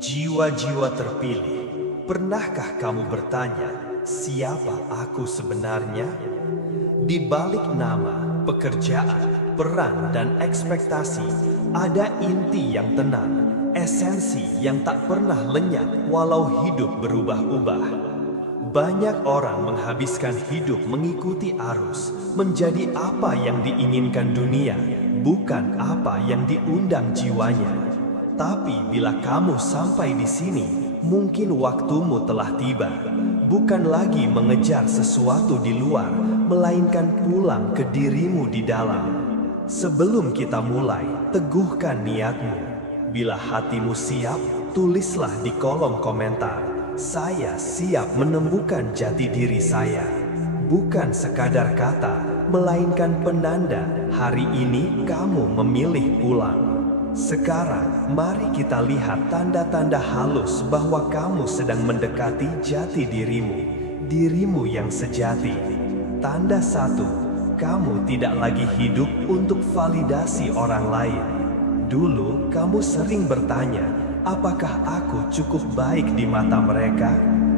Jiwa-jiwa terpilih, pernahkah kamu bertanya, siapa aku sebenarnya? Di balik nama, pekerjaan, peran, dan ekspektasi, ada inti yang tenang, esensi yang tak pernah lenyap walau hidup berubah-ubah. Banyak orang menghabiskan hidup mengikuti arus, menjadi apa yang diinginkan dunia, bukan apa yang diundang jiwanya. Tapi bila kamu sampai di sini, mungkin waktumu telah tiba. Bukan lagi mengejar sesuatu di luar, melainkan pulang ke dirimu di dalam. Sebelum kita mulai, teguhkan niatmu. Bila hatimu siap, tulislah di kolom komentar. Saya siap menemukan jati diri saya. Bukan sekadar kata, melainkan penanda hari ini kamu memilih pulang. Sekarang, mari kita lihat tanda-tanda halus bahwa kamu sedang mendekati jati dirimu yang sejati. Tanda 1, kamu tidak lagi hidup untuk validasi orang lain. Dulu, kamu sering bertanya, apakah aku cukup baik di mata mereka?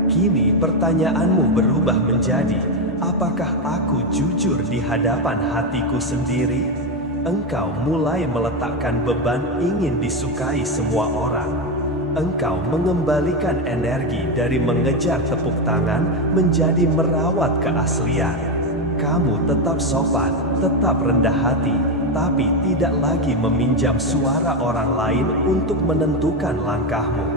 Kini pertanyaanmu berubah menjadi, apakah aku jujur di hadapan hatiku sendiri? Engkau mulai meletakkan beban ingin disukai semua orang. Engkau mengembalikan energi dari mengejar tepuk tangan menjadi merawat keaslian. Kamu tetap sopan, tetap rendah hati, tapi tidak lagi meminjam suara orang lain untuk menentukan langkahmu.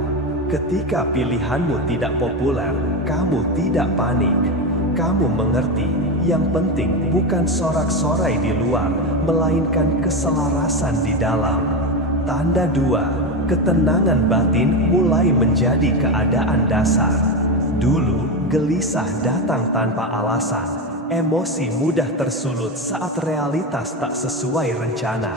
Ketika pilihanmu tidak populer, kamu tidak panik. Kamu mengerti, yang penting bukan sorak-sorai di luar, melainkan keselarasan di dalam. Tanda 2, ketenangan batin mulai menjadi keadaan dasar. Dulu, gelisah datang tanpa alasan. Emosi mudah tersulut saat realitas tak sesuai rencana.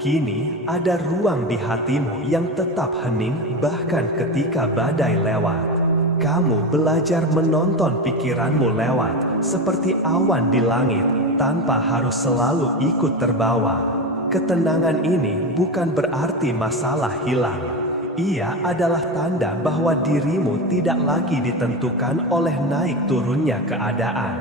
Kini, ada ruang di hatimu yang tetap hening bahkan ketika badai lewat. Kamu belajar menonton pikiranmu lewat, seperti awan di langit, tanpa harus selalu ikut terbawa. Ketenangan ini bukan berarti masalah hilang. Ia adalah tanda bahwa dirimu tidak lagi ditentukan oleh naik turunnya keadaan.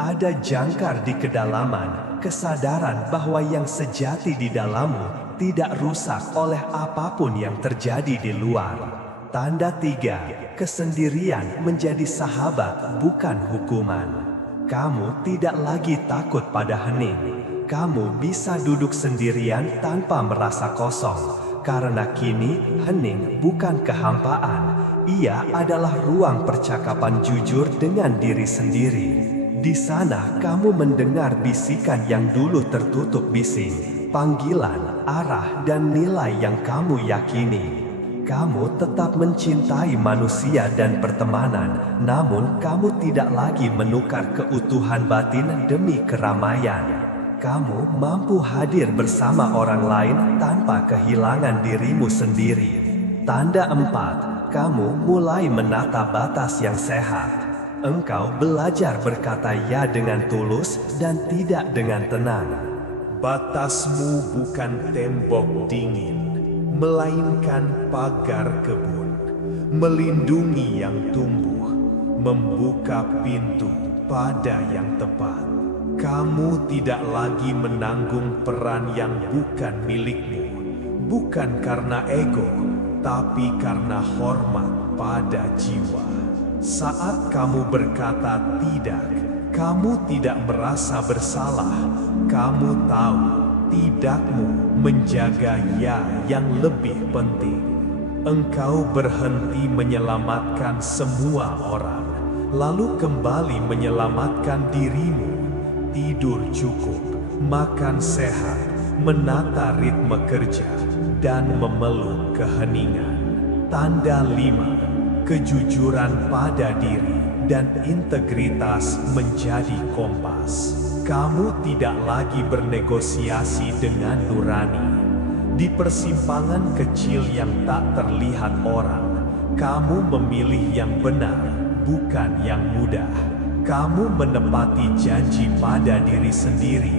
Ada jangkar di kedalaman, kesadaran bahwa yang sejati di dalammu tidak rusak oleh apapun yang terjadi di luar. Tanda 3, kesendirian menjadi sahabat bukan hukuman. Kamu tidak lagi takut pada hening. Kamu bisa duduk sendirian tanpa merasa kosong. Karena kini hening bukan kehampaan. Ia adalah ruang percakapan jujur dengan diri sendiri. Di sana kamu mendengar bisikan yang dulu tertutup bising. Panggilan, arah, dan nilai yang kamu yakini. Kamu tetap mencintai manusia dan pertemanan, namun kamu tidak lagi menukar keutuhan batin demi keramaian. Kamu mampu hadir bersama orang lain tanpa kehilangan dirimu sendiri. Tanda 4, kamu mulai menata batas yang sehat. Engkau belajar berkata ya dengan tulus dan tidak dengan tenang. Batasmu bukan tembok dingin, melainkan pagar kebun, melindungi yang tumbuh, membuka pintu pada yang tepat. Kamu tidak lagi menanggung peran yang bukan milikmu, bukan karena ego, tapi karena hormat pada jiwa. Saat kamu berkata tidak, kamu tidak merasa bersalah. Kamu tahu tidakmu menjaga ya yang lebih penting. Engkau berhenti menyelamatkan semua orang, lalu kembali menyelamatkan dirimu. Tidur cukup, makan sehat, menata ritme kerja, dan memeluk keheningan. Tanda 5, kejujuran pada diri dan integritas menjadi kompas. Kamu tidak lagi bernegosiasi dengan nurani. Di persimpangan kecil yang tak terlihat orang, kamu memilih yang benar, bukan yang mudah. Kamu menepati janji pada diri sendiri,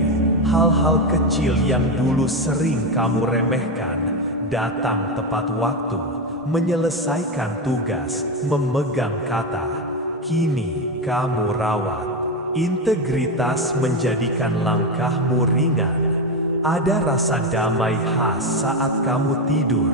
hal-hal kecil yang dulu sering kamu remehkan datang tepat waktu, menyelesaikan tugas, memegang kata. Kini kamu rawat. Integritas menjadikan langkahmu ringan. Ada rasa damai khas saat kamu tidur,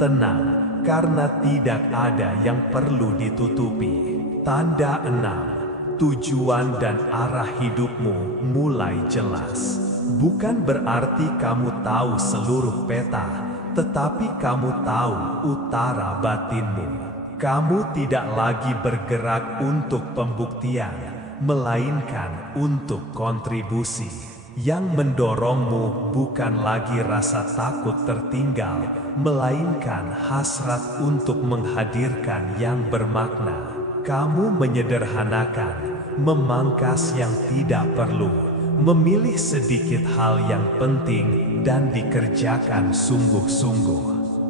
tenang karena tidak ada yang perlu ditutupi. Tanda 6. Tujuan dan arah hidupmu mulai jelas. Bukan berarti kamu tahu seluruh peta, tetapi kamu tahu utara batinmu. Kamu tidak lagi bergerak untuk pembuktian, melainkan untuk kontribusi. Yang mendorongmu bukan lagi rasa takut tertinggal, melainkan hasrat untuk menghadirkan yang bermakna. Kamu menyederhanakan, memangkas yang tidak perlu, memilih sedikit hal yang penting dan dikerjakan sungguh-sungguh.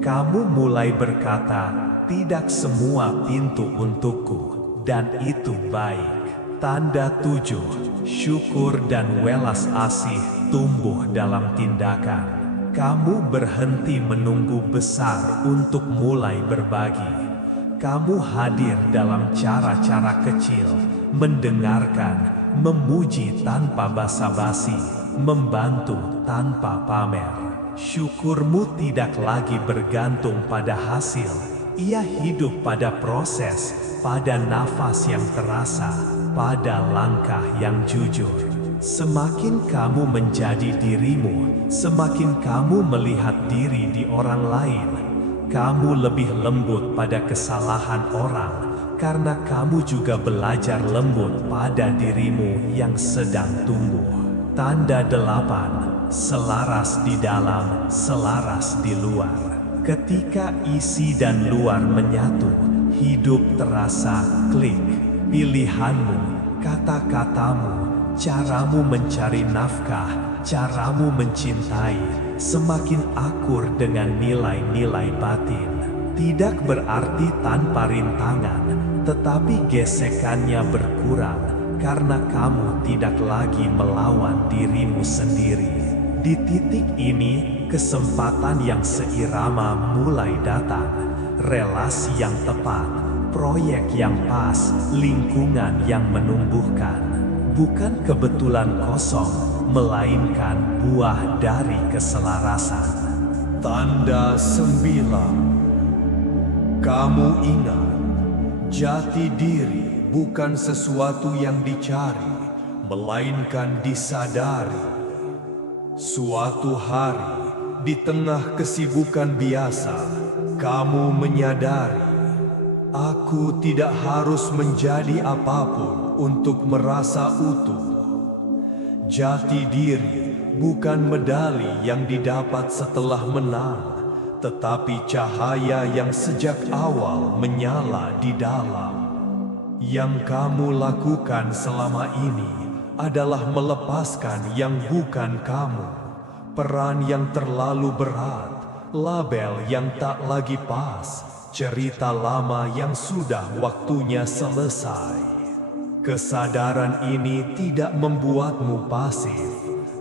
Kamu mulai berkata, tidak semua pintu untukku, dan itu baik. Tanda 7. Syukur dan welas asih tumbuh dalam tindakan. Kamu berhenti menunggu besar untuk mulai berbagi. Kamu hadir dalam cara-cara kecil, mendengarkan, memuji tanpa basa-basi, membantu tanpa pamer. Syukurmu tidak lagi bergantung pada hasil, ia hidup pada proses, pada nafas yang terasa, pada langkah yang jujur. Semakin kamu menjadi dirimu, semakin kamu melihat diri di orang lain. Kamu lebih lembut pada kesalahan orang, karena kamu juga belajar lembut pada dirimu yang sedang tumbuh. Tanda 8. Selaras di dalam, selaras di luar. Ketika isi dan luar menyatu, hidup terasa klik. Pilihanmu, kata-katamu, caramu mencari nafkah, caramu mencintai, semakin akur dengan nilai-nilai batin. Tidak berarti tanpa rintangan, tetapi gesekannya berkurang karena kamu tidak lagi melawan dirimu sendiri. Di titik ini, kesempatan yang seirama mulai datang. Relasi yang tepat, proyek yang pas, lingkungan yang menumbuhkan. Bukan kebetulan kosong, melainkan buah dari keselarasan. Tanda 9. Kamu ingat, jati diri bukan sesuatu yang dicari, melainkan disadari. Suatu hari, di tengah kesibukan biasa, kamu menyadari, aku tidak harus menjadi apapun untuk merasa utuh. Jati diri bukan medali yang didapat setelah menang, tetapi cahaya yang sejak awal menyala di dalam. Yang kamu lakukan selama ini adalah melepaskan yang bukan kamu, peran yang terlalu berat, label yang tak lagi pas, cerita lama yang sudah waktunya selesai. Kesadaran ini tidak membuatmu pasif,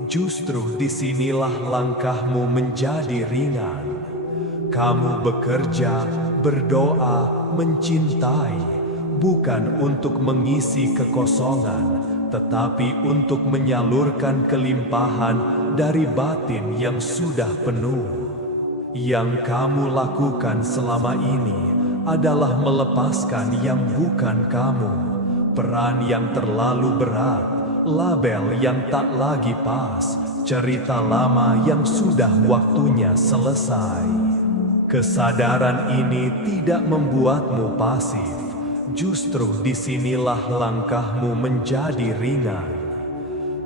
justru disinilah langkahmu menjadi ringan. Kamu bekerja, berdoa, mencintai, bukan untuk mengisi kekosongan, tetapi untuk menyalurkan kelimpahan dari batin yang sudah penuh. Yang kamu lakukan selama ini adalah melepaskan yang bukan kamu, peran yang terlalu berat, label yang tak lagi pas, cerita lama yang sudah waktunya selesai. Kesadaran ini tidak membuatmu pasif, justru disinilah langkahmu menjadi ringan.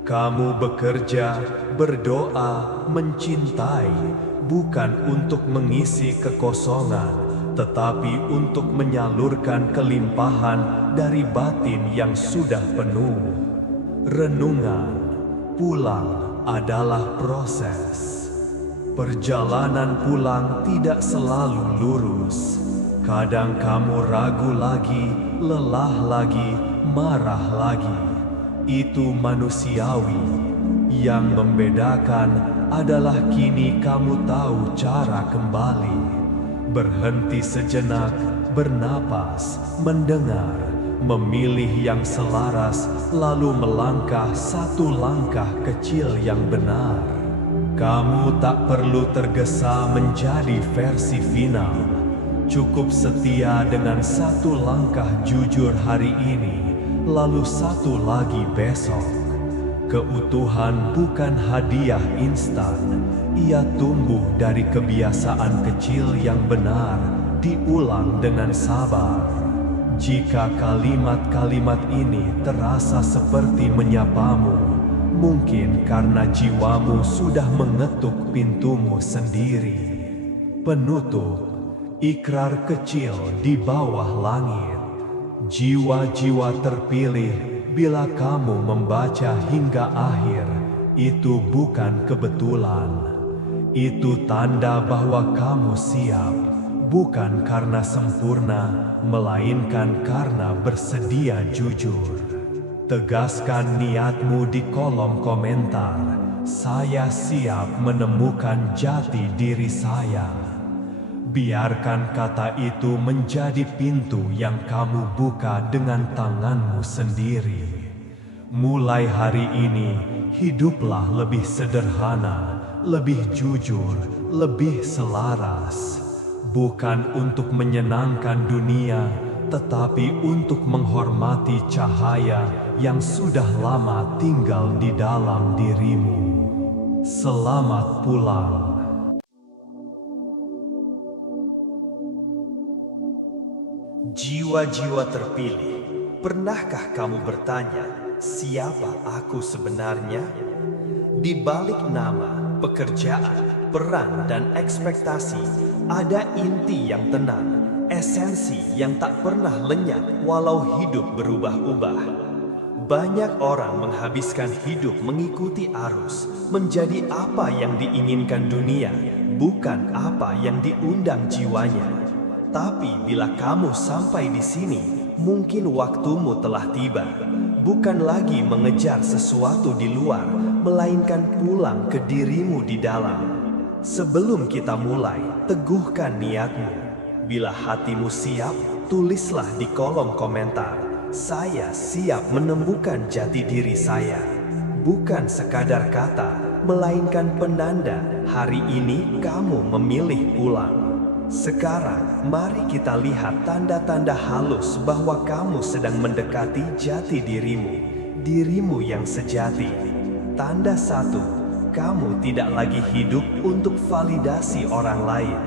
Kamu bekerja, berdoa, mencintai, bukan untuk mengisi kekosongan, tetapi untuk menyalurkan kelimpahan dari batin yang sudah penuh. Renungan, pulang adalah proses. Perjalanan pulang tidak selalu lurus. Kadang kamu ragu lagi, lelah lagi, marah lagi. Itu manusiawi. Yang membedakan adalah kini kamu tahu cara kembali. Berhenti sejenak, bernapas, mendengar, memilih yang selaras, lalu melangkah satu langkah kecil yang benar. Kamu tak perlu tergesa menjadi versi final. Cukup setia dengan satu langkah jujur hari ini, lalu satu lagi besok. Keutuhan bukan hadiah instan, ia tumbuh dari kebiasaan kecil yang benar, diulang dengan sabar. Jika kalimat-kalimat ini terasa seperti menyapamu, mungkin karena jiwamu sudah mengetuk pintumu sendiri. Penutup, ikrar kecil di bawah langit. Jiwa-jiwa terpilih, bila kamu membaca hingga akhir, itu bukan kebetulan. Itu tanda bahwa kamu siap, bukan karena sempurna, melainkan karena bersedia jujur. Tegaskan niatmu di kolom komentar. Saya siap menemukan jati diri saya. Biarkan kata itu menjadi pintu yang kamu buka dengan tanganmu sendiri. Mulai hari ini, hiduplah lebih sederhana, lebih jujur, lebih selaras. Bukan untuk menyenangkan dunia, tetapi untuk menghormati cahaya yang sudah lama tinggal di dalam dirimu. Selamat pulang. Jiwa-jiwa terpilih, pernahkah kamu bertanya, siapa aku sebenarnya? Di balik nama, pekerjaan, peran, dan ekspektasi, ada inti yang tenang, esensi yang tak pernah lenyap walau hidup berubah-ubah. Banyak orang menghabiskan hidup mengikuti arus, menjadi apa yang diinginkan dunia, bukan apa yang diundang jiwanya. Tapi bila kamu sampai di sini, mungkin waktumu telah tiba. Bukan lagi mengejar sesuatu di luar, melainkan pulang ke dirimu di dalam. Sebelum kita mulai, teguhkan niatmu. Bila hatimu siap, tulislah di kolom komentar. Saya siap menemukan jati diri saya. Bukan sekadar kata, melainkan penanda hari ini kamu memilih pulang. Sekarang, mari kita lihat tanda-tanda halus bahwa kamu sedang mendekati jati dirimu yang sejati. Tanda 1, kamu tidak lagi hidup untuk validasi orang lain.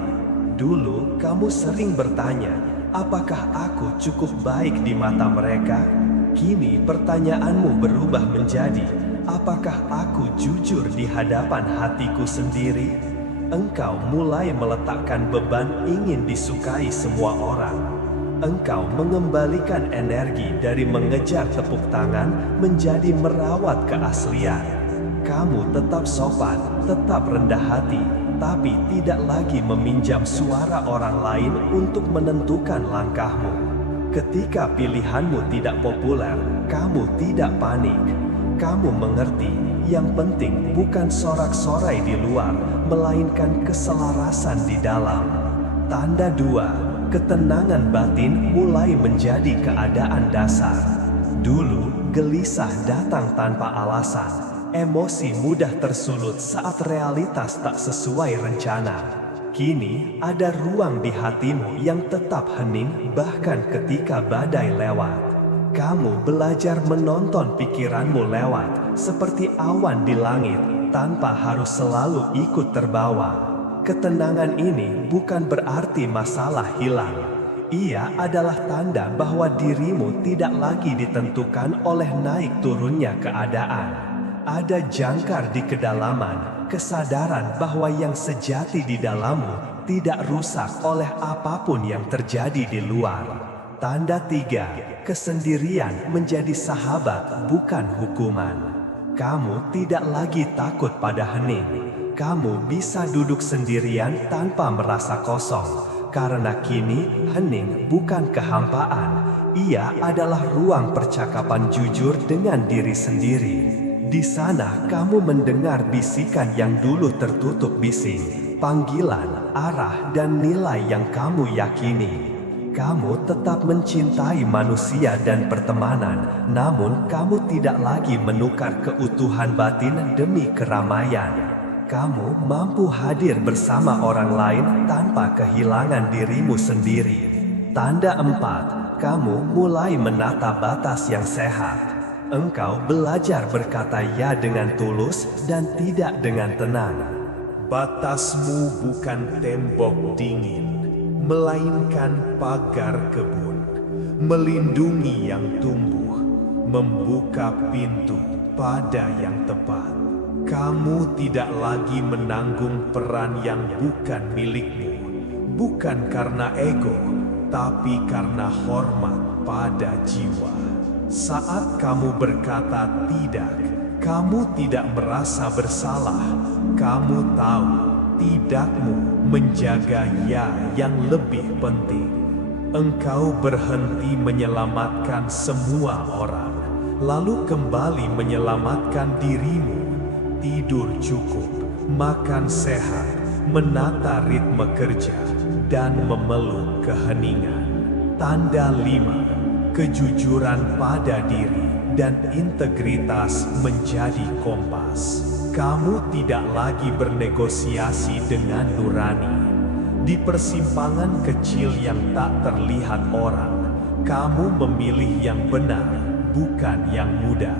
Dulu, kamu sering bertanya, apakah aku cukup baik di mata mereka? Kini, pertanyaanmu berubah menjadi, apakah aku jujur di hadapan hatiku sendiri? Engkau mulai meletakkan beban ingin disukai semua orang. Engkau mengembalikan energi dari mengejar tepuk tangan menjadi merawat keaslian. Kamu tetap sopan, tetap rendah hati, tapi tidak lagi meminjam suara orang lain untuk menentukan langkahmu. Ketika pilihanmu tidak populer, kamu tidak panik. Kamu mengerti, yang penting bukan sorak-sorai di luar, melainkan keselarasan di dalam. Tanda 2, ketenangan batin mulai menjadi keadaan dasar. Dulu, gelisah datang tanpa alasan. Emosi mudah tersulut saat realitas tak sesuai rencana. Kini, ada ruang di hatimu yang tetap hening bahkan ketika badai lewat. Kamu belajar menonton pikiranmu lewat, seperti awan di langit, tanpa harus selalu ikut terbawa. Ketenangan ini bukan berarti masalah hilang. Ia adalah tanda bahwa dirimu tidak lagi ditentukan oleh naik turunnya keadaan. Ada jangkar di kedalaman, kesadaran bahwa yang sejati di dalammu tidak rusak oleh apapun yang terjadi di luar. Tanda 3, kesendirian menjadi sahabat bukan hukuman. Kamu tidak lagi takut pada hening. Kamu bisa duduk sendirian tanpa merasa kosong. Karena kini hening bukan kehampaan. Ia adalah ruang percakapan jujur dengan diri sendiri. Di sana kamu mendengar bisikan yang dulu tertutup bising, panggilan, arah, dan nilai yang kamu yakini. Kamu tetap mencintai manusia dan pertemanan, namun kamu tidak lagi menukar keutuhan batin demi keramaian. Kamu mampu hadir bersama orang lain tanpa kehilangan dirimu sendiri. Tanda 4, kamu mulai menata batas yang sehat. Engkau belajar berkata ya dengan tulus dan tidak dengan tenang. Batasmu bukan tembok dingin, melainkan pagar kebun, melindungi yang tumbuh, membuka pintu pada yang tepat. Kamu tidak lagi menanggung peran yang bukan milikmu, bukan karena ego, tapi karena hormat pada jiwa. Saat kamu berkata tidak, kamu tidak merasa bersalah. Kamu tahu tidakmu menjaga ya yang lebih penting. Engkau berhenti menyelamatkan semua orang, lalu kembali menyelamatkan dirimu. Tidur cukup, makan sehat, menata ritme kerja, dan memeluk keheningan. Tanda 5, kejujuran pada diri dan integritas menjadi kompas. Kamu tidak lagi bernegosiasi dengan nurani. Di persimpangan kecil yang tak terlihat orang, kamu memilih yang benar, bukan yang mudah.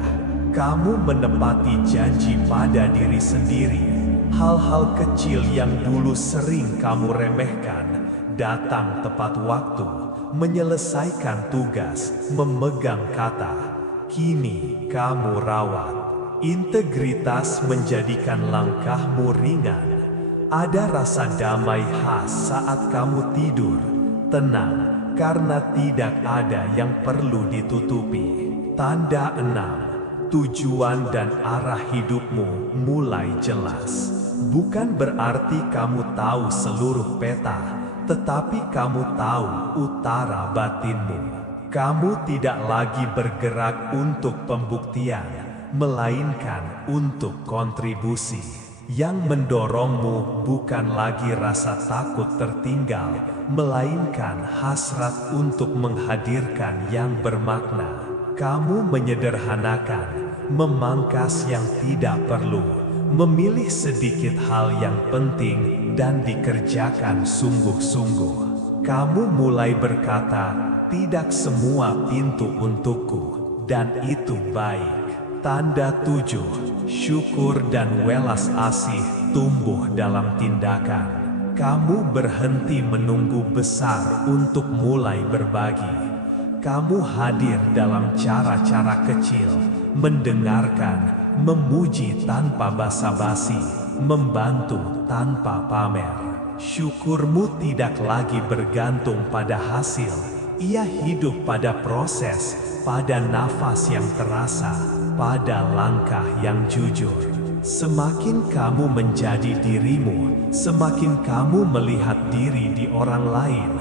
Kamu menepati janji pada diri sendiri. Hal-hal kecil yang dulu sering kamu remehkan, datang tepat waktu, menyelesaikan tugas, memegang kata. Kini kamu rawat. Integritas menjadikan langkahmu ringan. Ada rasa damai khas saat kamu tidur, tenang, karena tidak ada yang perlu ditutupi. Tanda 6, tujuan dan arah hidupmu mulai jelas. Bukan berarti kamu tahu seluruh peta, tetapi kamu tahu utara batinmu. Kamu tidak lagi bergerak untuk pembuktian, melainkan untuk kontribusi. Yang mendorongmu bukan lagi rasa takut tertinggal, melainkan hasrat untuk menghadirkan yang bermakna. Kamu menyederhanakan, memangkas yang tidak perlu, memilih sedikit hal yang penting dan dikerjakan sungguh-sungguh. Kamu mulai berkata, tidak semua pintu untukku, dan itu baik. Tanda 7, syukur dan welas asih tumbuh dalam tindakan. Kamu berhenti menunggu besar untuk mulai berbagi. Kamu hadir dalam cara-cara kecil, mendengarkan, memuji tanpa basa-basi, membantu tanpa pamer. Syukurmu tidak lagi bergantung pada hasil, ia hidup pada proses, pada nafas yang terasa, pada langkah yang jujur. Semakin kamu menjadi dirimu, semakin kamu melihat diri di orang lain.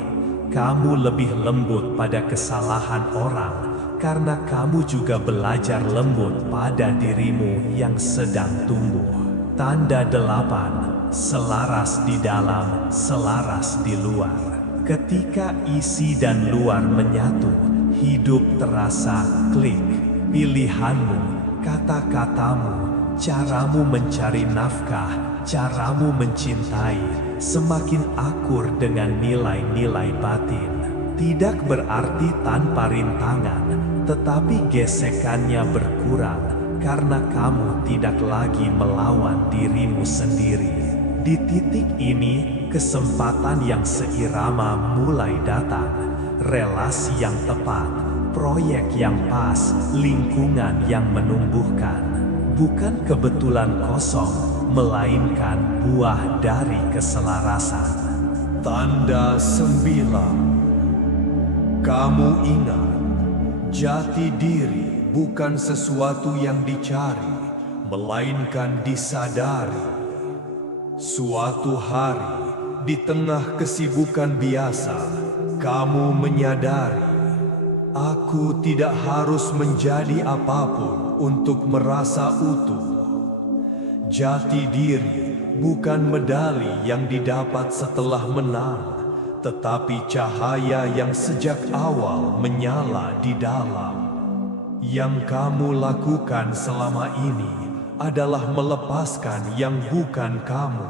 Kamu lebih lembut pada kesalahan orang, karena kamu juga belajar lembut pada dirimu yang sedang tumbuh. Tanda 8, selaras di dalam, selaras di luar. Ketika isi dan luar menyatu, hidup terasa klik. Pilihanmu, kata-katamu, caramu mencari nafkah, caramu mencintai, semakin akur dengan nilai-nilai batin. Tidak berarti tanpa rintangan, tetapi gesekannya berkurang karena kamu tidak lagi melawan dirimu sendiri. Di titik ini, kesempatan yang seirama mulai datang. Relasi yang tepat, proyek yang pas, lingkungan yang menumbuhkan. Bukan kebetulan kosong, melainkan buah dari keselarasan. Tanda 9, kamu ingat, jati diri bukan sesuatu yang dicari, melainkan disadari. Suatu hari, di tengah kesibukan biasa, kamu menyadari Aku tidak harus menjadi apapun untuk merasa utuh. Jati diri bukan medali yang didapat setelah menang, tetapi cahaya yang sejak awal menyala di dalam. Yang kamu lakukan selama ini adalah melepaskan yang bukan kamu,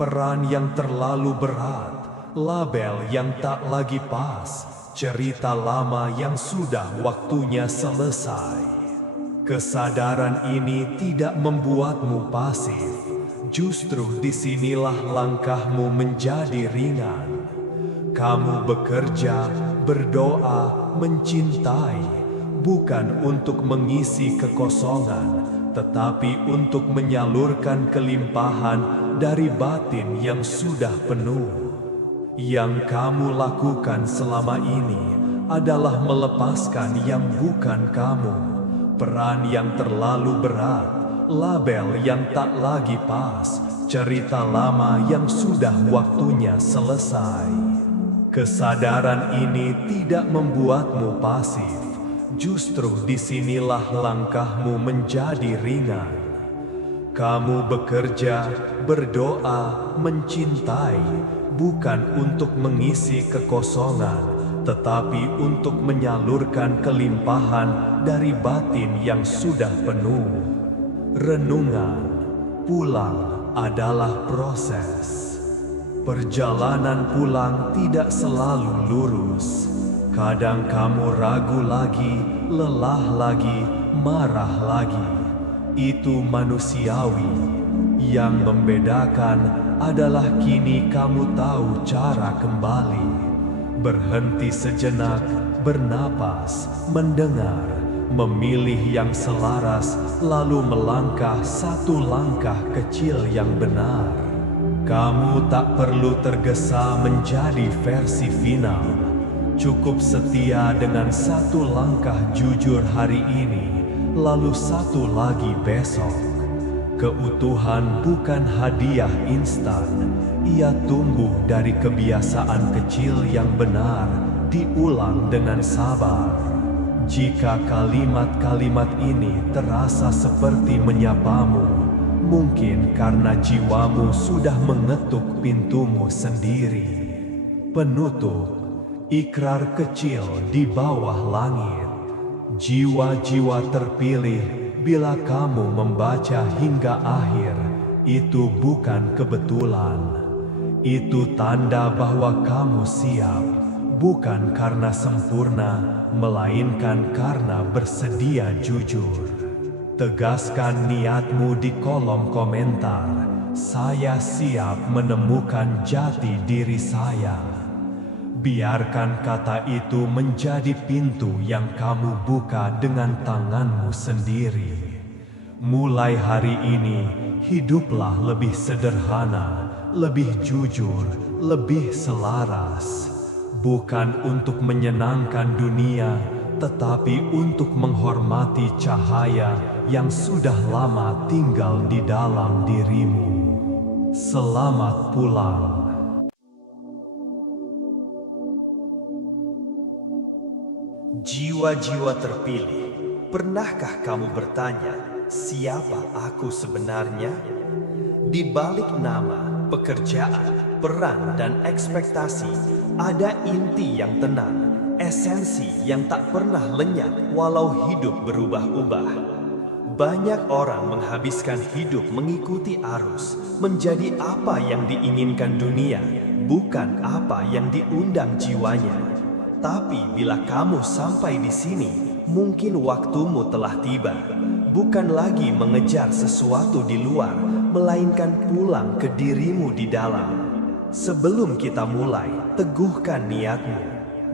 peran yang terlalu berat, label yang tak lagi pas, cerita lama yang sudah waktunya selesai. Kesadaran ini tidak membuatmu pasif, justru disinilah langkahmu menjadi ringan. Kamu bekerja, berdoa, mencintai, bukan untuk mengisi kekosongan, tetapi untuk menyalurkan kelimpahan dari batin yang sudah penuh. Yang kamu lakukan selama ini adalah melepaskan yang bukan kamu, peran yang terlalu berat, label yang tak lagi pas, cerita lama yang sudah waktunya selesai. Kesadaran ini tidak membuatmu pasif, justru disinilah langkahmu menjadi ringan. Kamu bekerja, berdoa, mencintai, bukan untuk mengisi kekosongan, tetapi untuk menyalurkan kelimpahan dari batin yang sudah penuh. Renungan, pulang adalah proses. Perjalanan pulang tidak selalu lurus. Kadang kamu ragu lagi, lelah lagi, marah lagi. Itu manusiawi. Yang membedakan adalah kini kamu tahu cara kembali. Berhenti sejenak, bernapas, mendengar, memilih yang selaras, lalu melangkah satu langkah kecil yang benar. Kamu tak perlu tergesa menjadi versi final. Cukup setia dengan satu langkah jujur hari ini, lalu satu lagi besok. Keutuhan bukan hadiah instan, ia tumbuh dari kebiasaan kecil yang benar, diulang dengan sabar. Jika kalimat-kalimat ini terasa seperti menyapamu, mungkin karena jiwamu sudah mengetuk pintumu sendiri. Penutup, ikrar kecil di bawah langit. Jiwa-jiwa terpilih, bila kamu membaca hingga akhir, itu bukan kebetulan. Itu tanda bahwa kamu siap, bukan karena sempurna, melainkan karena bersedia jujur. Tegaskan niatmu di kolom komentar. Saya siap menemukan jati diri saya. Biarkan kata itu menjadi pintu yang kamu buka dengan tanganmu sendiri. Mulai hari ini, hiduplah lebih sederhana, lebih jujur, lebih selaras. Bukan untuk menyenangkan dunia, tetapi untuk menghormati cahaya yang sudah lama tinggal di dalam dirimu. Selamat pulang. Jiwa-jiwa terpilih, pernahkah kamu bertanya, siapa aku sebenarnya? Di balik nama, pekerjaan, peran, dan ekspektasi, ada inti yang tenang, esensi yang tak pernah lenyap walau hidup berubah-ubah. Banyak orang menghabiskan hidup mengikuti arus, menjadi apa yang diinginkan dunia, bukan apa yang diundang jiwanya. Tapi bila kamu sampai di sini, mungkin waktumu telah tiba. Bukan lagi mengejar sesuatu di luar, melainkan pulang ke dirimu di dalam. Sebelum kita mulai, teguhkan niatmu.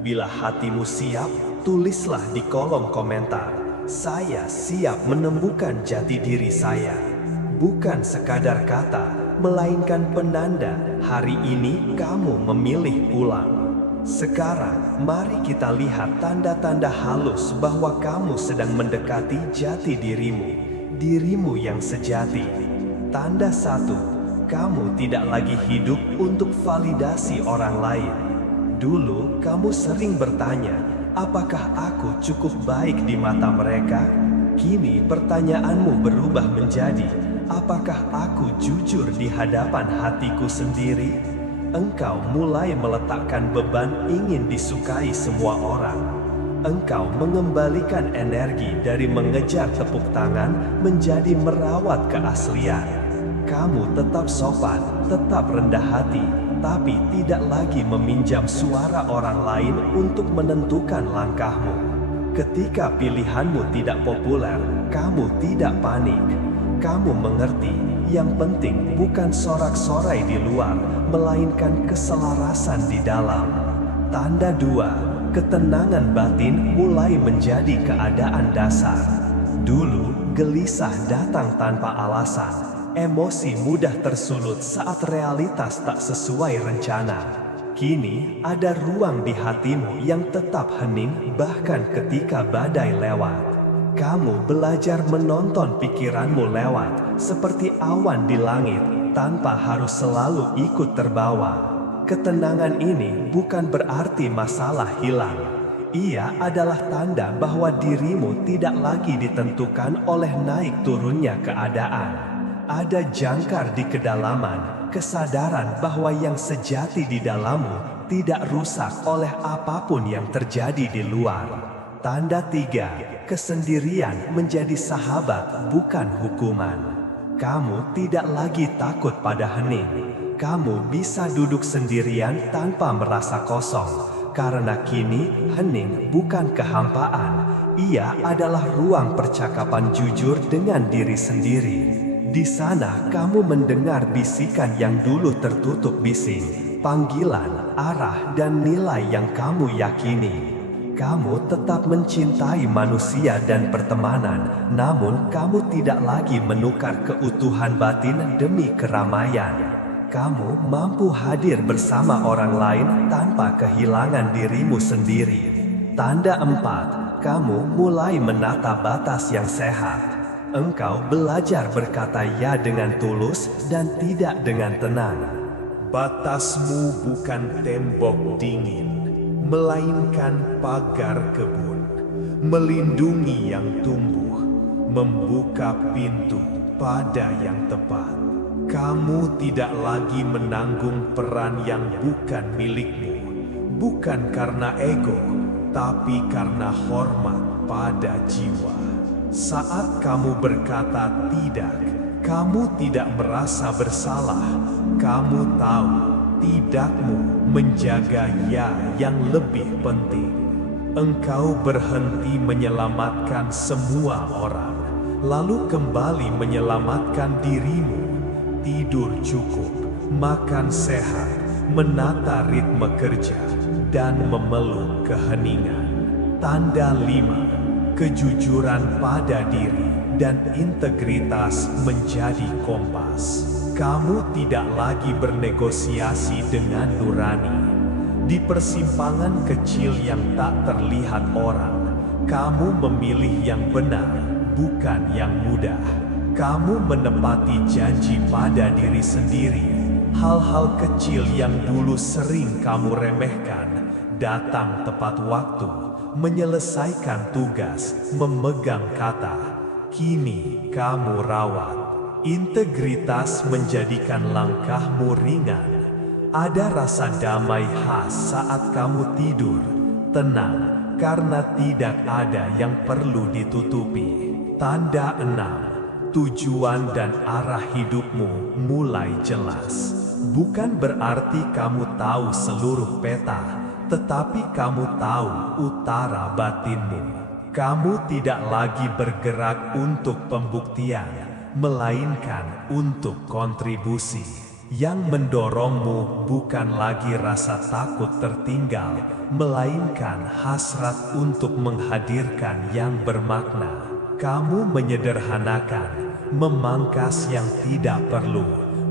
Bila hatimu siap, tulislah di kolom komentar. Saya siap menemukan jati diri saya. Bukan sekadar kata, melainkan penanda hari ini kamu memilih pulang. Sekarang, mari kita lihat tanda-tanda halus bahwa kamu sedang mendekati jati dirimu, dirimu yang sejati. Tanda 1, kamu tidak lagi hidup untuk validasi orang lain. Dulu, kamu sering bertanya, apakah aku cukup baik di mata mereka? Kini pertanyaanmu berubah menjadi, apakah aku jujur di hadapan hatiku sendiri? Engkau mulai meletakkan beban ingin disukai semua orang. Engkau mengembalikan energi dari mengejar tepuk tangan menjadi merawat keaslian. Kamu tetap sopan, tetap rendah hati, tapi tidak lagi meminjam suara orang lain untuk menentukan langkahmu. Ketika pilihanmu tidak populer, kamu tidak panik. Kamu mengerti, yang penting bukan sorak-sorai di luar, melainkan keselarasan di dalam. Tanda 2. Ketenangan batin mulai menjadi keadaan dasar. Dulu, gelisah datang tanpa alasan. Emosi mudah tersulut saat realitas tak sesuai rencana. Kini, ada ruang di hatimu yang tetap hening bahkan ketika badai lewat. Kamu belajar menonton pikiranmu lewat, seperti awan di langit, tanpa harus selalu ikut terbawa. Ketenangan ini bukan berarti masalah hilang. Ia adalah tanda bahwa dirimu tidak lagi ditentukan oleh naik turunnya keadaan. Ada jangkar di kedalaman, kesadaran bahwa yang sejati di dalammu tidak rusak oleh apapun yang terjadi di luar. Tanda 3, kesendirian menjadi sahabat bukan hukuman. Kamu tidak lagi takut pada hening. Kamu bisa duduk sendirian tanpa merasa kosong, karena kini hening bukan kehampaan. Ia adalah ruang percakapan jujur dengan diri sendiri. Di sana kamu mendengar bisikan yang dulu tertutup bising, panggilan, arah, dan nilai yang kamu yakini. Kamu tetap mencintai manusia dan pertemanan, namun kamu tidak lagi menukar keutuhan batin demi keramaian. Kamu mampu hadir bersama orang lain tanpa kehilangan dirimu sendiri. Tanda 4, kamu mulai menata batas yang sehat. Engkau belajar berkata ya dengan tulus dan tidak dengan tenang. Batasmu bukan tembok dingin, melainkan pagar kebun. Melindungi yang tumbuh, membuka pintu pada yang tepat. Kamu tidak lagi menanggung peran yang bukan milikmu, bukan karena ego, tapi karena hormat pada jiwa. Saat kamu berkata tidak, kamu tidak merasa bersalah. Kamu tahu, tidakmu menjaga ya yang lebih penting. Engkau berhenti menyelamatkan semua orang, lalu kembali menyelamatkan dirimu. Tidur cukup, makan sehat, menata ritme kerja, dan memeluk keheningan. Tanda 5, kejujuran pada diri dan integritas menjadi kompas. Kamu tidak lagi bernegosiasi dengan nurani. Di persimpangan kecil yang tak terlihat orang, kamu memilih yang benar, bukan yang mudah. Kamu menepati janji pada diri sendiri. Hal-hal kecil yang dulu sering kamu remehkan, datang tepat waktu, menyelesaikan tugas, memegang kata. Kini kamu rawat. Integritas menjadikan langkahmu ringan. Ada rasa damai khas saat kamu tidur, tenang, karena tidak ada yang perlu ditutupi. Tanda 6. Tujuan dan arah hidupmu mulai jelas. Bukan berarti kamu tahu seluruh peta, tetapi kamu tahu utara batinmu. Kamu tidak lagi bergerak untuk pembuktian, melainkan untuk kontribusi. Yang mendorongmu bukan lagi rasa takut tertinggal, melainkan hasrat untuk menghadirkan yang bermakna. Kamu menyederhanakan, memangkas yang tidak perlu,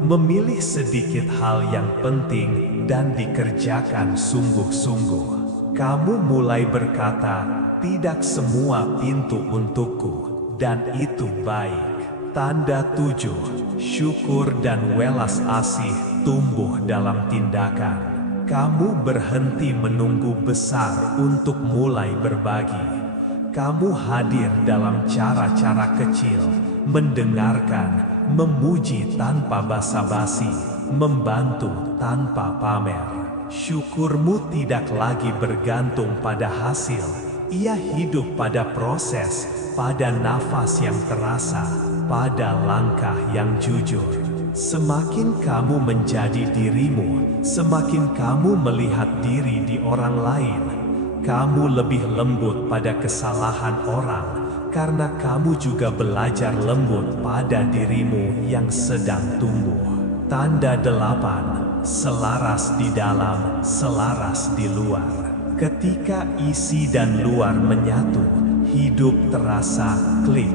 memilih sedikit hal yang penting dan dikerjakan sungguh-sungguh. Kamu mulai berkata, tidak semua pintu untukku, dan itu baik. Tanda 7, syukur dan welas asih tumbuh dalam tindakan. Kamu berhenti menunggu besar untuk mulai berbagi. Kamu hadir dalam cara-cara kecil, mendengarkan, memuji tanpa basa-basi, membantu tanpa pamer. Syukurmu tidak lagi bergantung pada hasil, ia hidup pada proses, pada nafas yang terasa, pada langkah yang jujur. Semakin kamu menjadi dirimu, semakin kamu melihat diri di orang lain. Kamu lebih lembut pada kesalahan orang, karena kamu juga belajar lembut pada dirimu yang sedang tumbuh. Tanda 8, selaras di dalam, selaras di luar. Ketika isi dan luar menyatu, hidup terasa klik.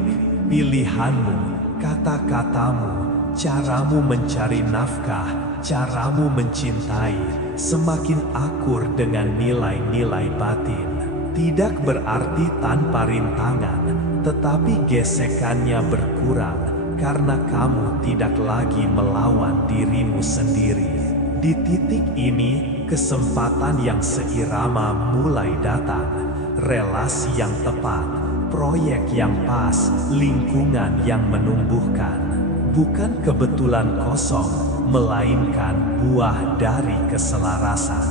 Pilihanmu, kata-katamu, caramu mencari nafkah, caramu mencintai, semakin akur dengan nilai-nilai batin. Tidak berarti tanpa rintangan, tetapi gesekannya berkurang karena kamu tidak lagi melawan dirimu sendiri. Di titik ini, kesempatan yang seirama mulai datang. Relasi yang tepat, proyek yang pas, lingkungan yang menumbuhkan. Bukan kebetulan kosong, melainkan buah dari keselarasan.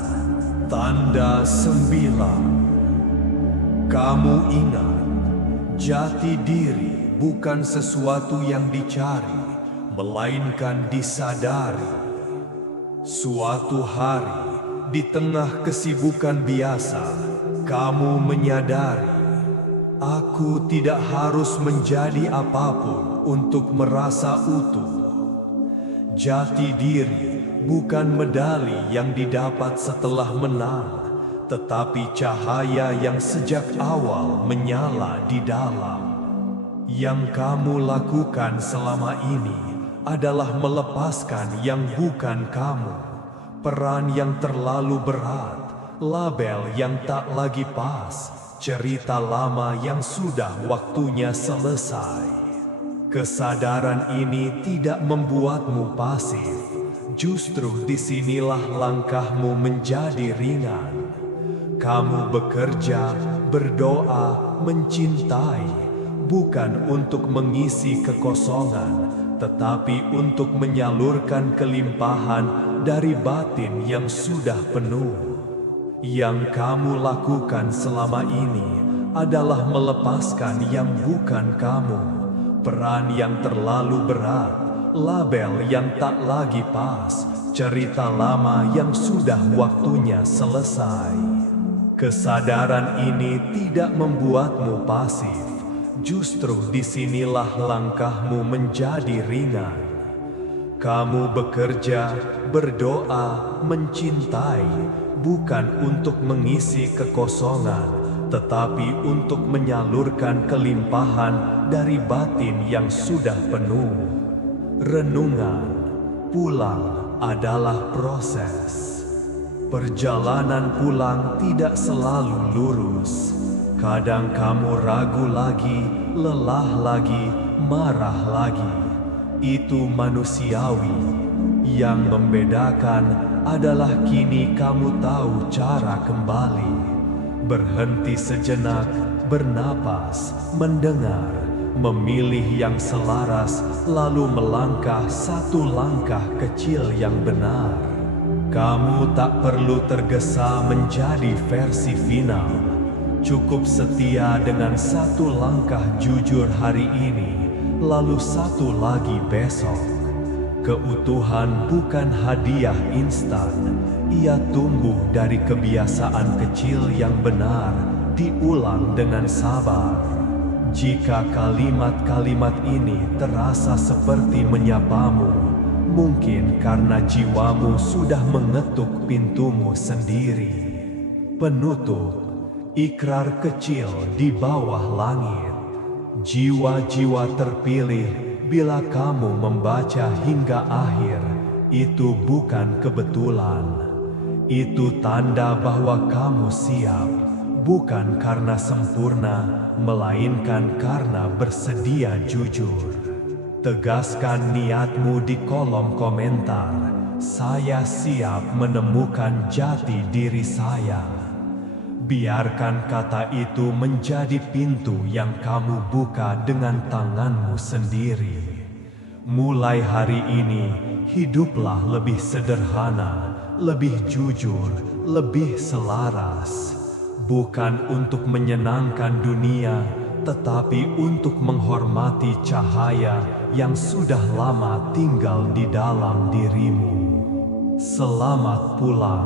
Tanda 9. Kamu ingat, jati diri bukan sesuatu yang dicari, melainkan disadari. Suatu hari, di tengah kesibukan biasa, kamu menyadari, aku tidak harus menjadi apapun untuk merasa utuh. Jati diri bukan medali yang didapat setelah menang, tetapi cahaya yang sejak awal menyala di dalam. Yang kamu lakukan selama ini adalah melepaskan yang bukan kamu, peran yang terlalu berat, label yang tak lagi pas, cerita lama yang sudah waktunya selesai. Kesadaran ini tidak membuatmu pasif, justru disinilah langkahmu menjadi ringan. Kamu bekerja, berdoa, mencintai, bukan untuk mengisi kekosongan, tetapi untuk menyalurkan kelimpahan dari batin yang sudah penuh. Yang kamu lakukan selama ini adalah melepaskan yang bukan kamu, peran yang terlalu berat, label yang tak lagi pas, cerita lama yang sudah waktunya selesai. Kesadaran ini tidak membuatmu pasif, justru disinilah langkahmu menjadi ringan. Kamu bekerja, berdoa, mencintai, bukan untuk mengisi kekosongan, tetapi untuk menyalurkan kelimpahan dari batin yang sudah penuh. Renungan, pulang adalah proses. Perjalanan pulang tidak selalu lurus. Kadang kamu ragu lagi, lelah lagi, marah lagi. Itu manusiawi. Yang membedakan adalah kini kamu tahu cara kembali. Berhenti sejenak, bernapas, mendengar, memilih yang selaras, lalu melangkah satu langkah kecil yang benar. Kamu tak perlu tergesa menjadi versi final. Cukup setia dengan satu langkah jujur hari ini, lalu satu lagi besok. Keutuhan bukan hadiah instan. Ia tumbuh dari kebiasaan kecil yang benar, diulang dengan sabar. Jika kalimat-kalimat ini terasa seperti menyapamu, mungkin karena jiwamu sudah mengetuk pintumu sendiri. Penutup, ikrar kecil di bawah langit. Jiwa-jiwa terpilih, bila kamu membaca hingga akhir, itu bukan kebetulan. Itu tanda bahwa kamu siap, bukan karena sempurna, melainkan karena bersedia jujur. Tegaskan niatmu di kolom komentar. Saya siap menemukan jati diri saya. Biarkan kata itu menjadi pintu yang kamu buka dengan tanganmu sendiri. Mulai hari ini, hiduplah lebih sederhana, lebih jujur, lebih selaras. Bukan untuk menyenangkan dunia, tetapi untuk menghormati cahaya yang sudah lama tinggal di dalam dirimu. Selamat pulang.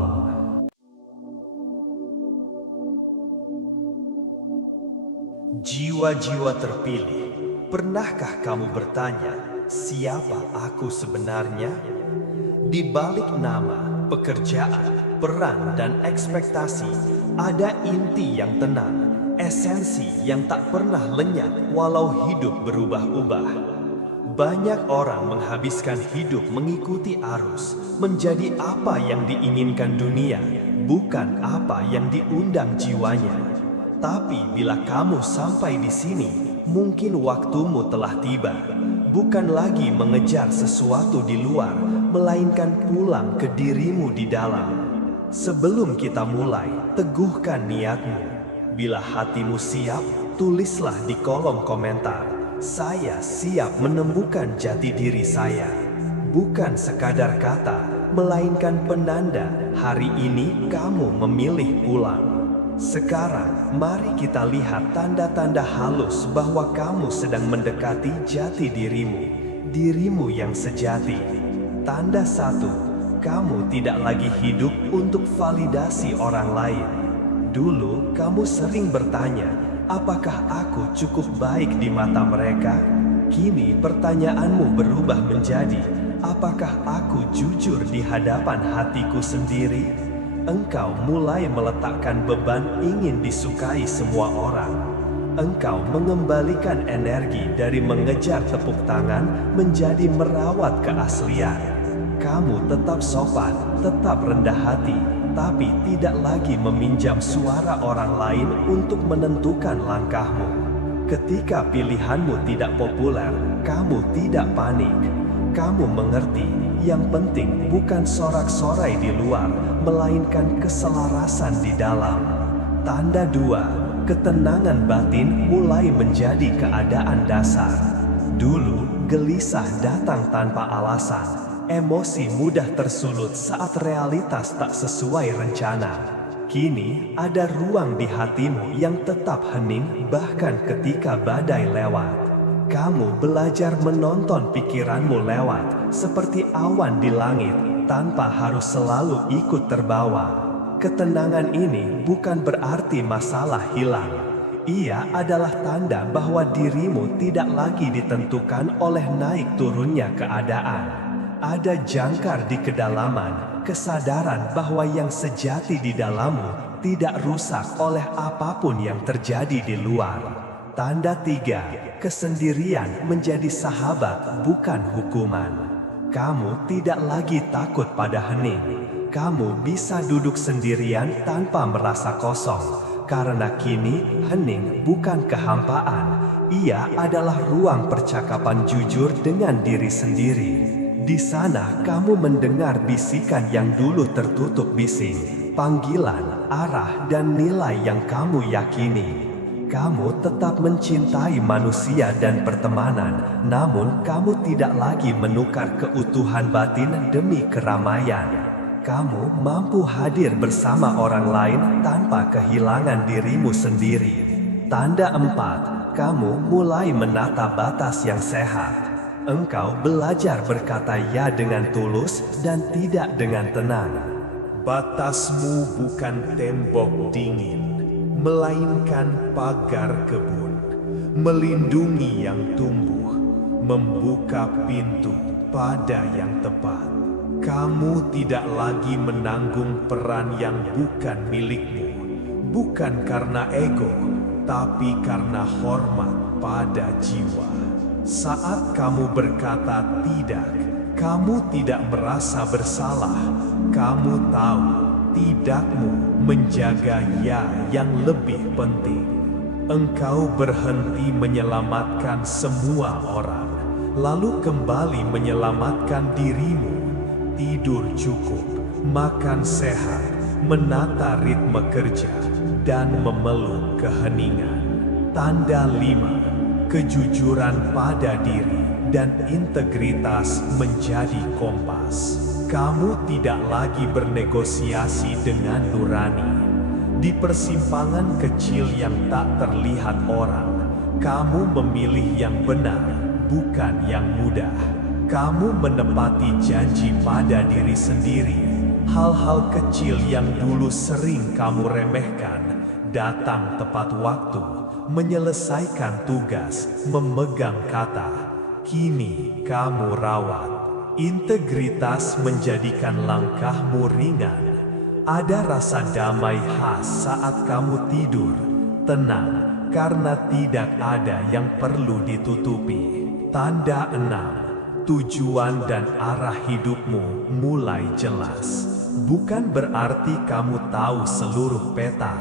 Jiwa-jiwa terpilih, pernahkah kamu bertanya, siapa aku sebenarnya? Di balik nama, pekerjaan, peran, dan ekspektasi, ada inti yang tenang, esensi yang tak pernah lenyap walau hidup berubah-ubah. Banyak orang menghabiskan hidup mengikuti arus, menjadi apa yang diinginkan dunia, bukan apa yang diundang jiwanya. Tapi bila kamu sampai di sini, mungkin waktumu telah tiba. Bukan lagi mengejar sesuatu di luar, melainkan pulang ke dirimu di dalam. Sebelum kita mulai, teguhkan niatmu. Bila hatimu siap, tulislah di kolom komentar. Saya siap menemukan jati diri saya. Bukan sekadar kata, melainkan penanda hari ini kamu memilih pulang. Sekarang, mari kita lihat tanda-tanda halus bahwa kamu sedang mendekati jati dirimu yang sejati. Tanda 1, kamu tidak lagi hidup untuk validasi orang lain. Dulu, kamu sering bertanya, apakah aku cukup baik di mata mereka? Kini, pertanyaanmu berubah menjadi, apakah aku jujur di hadapan hatiku sendiri? Engkau mulai meletakkan beban ingin disukai semua orang. Engkau mengembalikan energi dari mengejar tepuk tangan menjadi merawat keaslian. Kamu tetap sopan, tetap rendah hati, tapi tidak lagi meminjam suara orang lain untuk menentukan langkahmu. Ketika pilihanmu tidak populer, kamu tidak panik. Kamu mengerti, yang penting bukan sorak-sorai di luar, melainkan keselarasan di dalam. Tanda 2, ketenangan batin mulai menjadi keadaan dasar. Dulu, gelisah datang tanpa alasan. Emosi mudah tersulut saat realitas tak sesuai rencana. Kini, ada ruang di hatimu yang tetap hening bahkan ketika badai lewat. Kamu belajar menonton pikiranmu lewat, seperti awan di langit, tanpa harus selalu ikut terbawa. Ketenangan ini bukan berarti masalah hilang. Ia adalah tanda bahwa dirimu tidak lagi ditentukan oleh naik turunnya keadaan. Ada jangkar di kedalaman, kesadaran bahwa yang sejati di dalammu tidak rusak oleh apapun yang terjadi di luar. Tanda 3, kesendirian menjadi sahabat bukan hukuman. Kamu tidak lagi takut pada hening. Kamu bisa duduk sendirian tanpa merasa kosong. Karena kini hening bukan kehampaan. Ia adalah ruang percakapan jujur dengan diri sendiri. Di sana kamu mendengar bisikan yang dulu tertutup bising. Panggilan, arah, dan nilai yang kamu yakini. Kamu tetap mencintai manusia dan pertemanan, namun kamu tidak lagi menukar keutuhan batin demi keramaian. Kamu mampu hadir bersama orang lain tanpa kehilangan dirimu sendiri. Tanda 4, kamu mulai menata batas yang sehat. Engkau belajar berkata ya dengan tulus dan tidak dengan tenang. Batasmu bukan tembok dingin, melainkan pagar kebun, melindungi yang tumbuh, membuka pintu pada yang tepat. Kamu tidak lagi menanggung peran yang bukan milikmu, bukan karena ego, tapi karena hormat pada jiwa. Saat kamu berkata tidak, kamu tidak merasa bersalah. Kamu tahu tidakmu menjaga ya yang lebih penting. Engkau berhenti menyelamatkan semua orang, lalu kembali menyelamatkan dirimu. tidur cukup, makan sehat, menata ritme kerja, dan memeluk keheningan. Tanda 5. Kejujuran pada diri dan integritas menjadi kompas. Kamu tidak lagi bernegosiasi dengan nurani. Di persimpangan kecil yang tak terlihat orang, kamu memilih yang benar, bukan yang mudah. Kamu menepati janji pada diri sendiri. Hal-hal kecil yang dulu sering kamu remehkan, datang tepat waktu, menyelesaikan tugas, memegang kata. Kini kamu rawat. Integritas menjadikan langkahmu ringan. Ada rasa damai khas saat kamu tidur, tenang, karena tidak ada yang perlu ditutupi. Tanda 6. Tujuan dan arah hidupmu mulai jelas. Bukan berarti kamu tahu seluruh peta,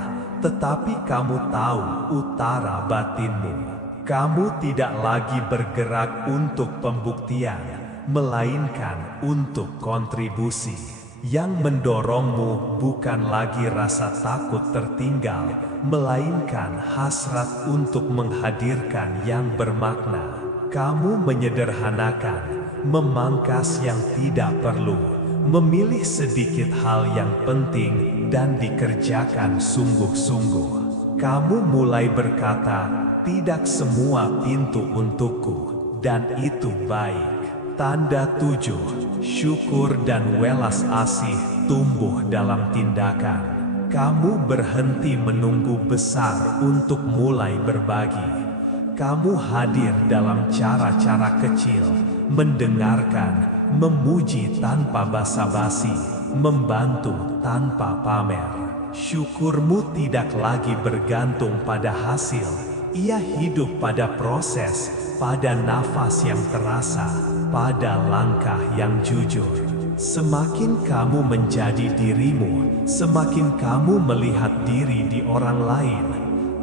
tetapi kamu tahu utara batinmu. Kamu tidak lagi bergerak untuk pembuktian, melainkan untuk kontribusi. Yang mendorongmu bukan lagi rasa takut tertinggal, melainkan hasrat untuk menghadirkan yang bermakna. Kamu menyederhanakan, memangkas yang tidak perlu, memilih sedikit hal yang penting dan dikerjakan sungguh-sungguh. Kamu mulai berkata, tidak semua pintu untukku, dan itu baik. Tanda 7. Syukur dan welas asih tumbuh dalam tindakan. Kamu berhenti menunggu besar untuk mulai berbagi. Kamu hadir dalam cara-cara kecil, mendengarkan, memuji tanpa basa-basi, membantu tanpa pamer. Syukurmu tidak lagi bergantung pada hasil. Ia hidup pada proses, pada nafas yang terasa, pada langkah yang jujur. Semakin kamu menjadi dirimu, semakin kamu melihat diri di orang lain.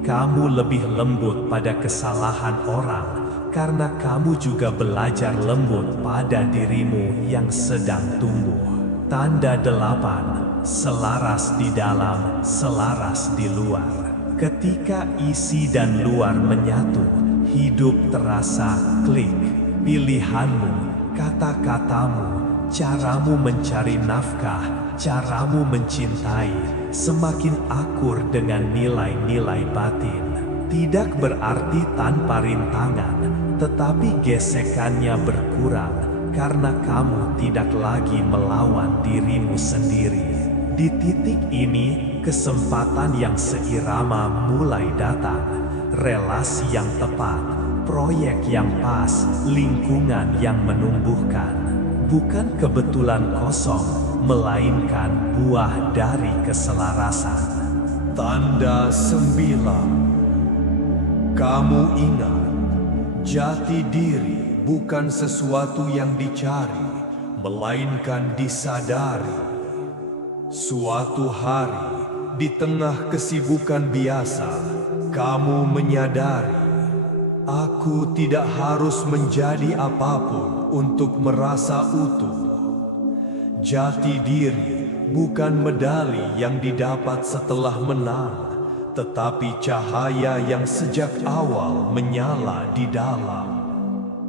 Kamu lebih lembut pada kesalahan orang, karena kamu juga belajar lembut pada dirimu yang sedang tumbuh. Tanda 8. Selaras di dalam, selaras di luar. Ketika isi dan luar menyatu, hidup terasa klik. Pilihanmu, kata-katamu, caramu mencari nafkah, caramu mencintai, semakin akur dengan nilai-nilai batin. Tidak berarti tanpa rintangan, tetapi gesekannya berkurang karena kamu tidak lagi melawan dirimu sendiri. Di titik ini, kesempatan yang seirama mulai datang. Relasi yang tepat, proyek yang pas, lingkungan yang menumbuhkan. Bukan kebetulan kosong, melainkan buah dari keselarasan. Tanda 9. Kamu ingat, jati diri bukan sesuatu yang dicari, melainkan disadari. Suatu hari, di tengah kesibukan biasa, kamu menyadari, aku tidak harus menjadi apapun untuk merasa utuh. Jati diri bukan medali yang didapat setelah menang, tetapi cahaya yang sejak awal menyala di dalam.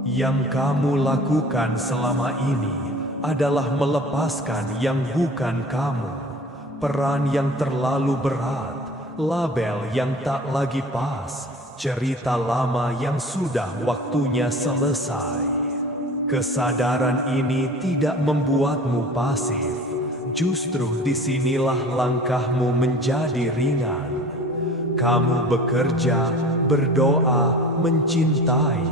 Yang kamu lakukan selama ini adalah melepaskan yang bukan kamu, peran yang terlalu berat, label yang tak lagi pas, cerita lama yang sudah waktunya selesai. Kesadaran ini tidak membuatmu pasif, justru disinilah langkahmu menjadi ringan. Kamu bekerja, berdoa, mencintai,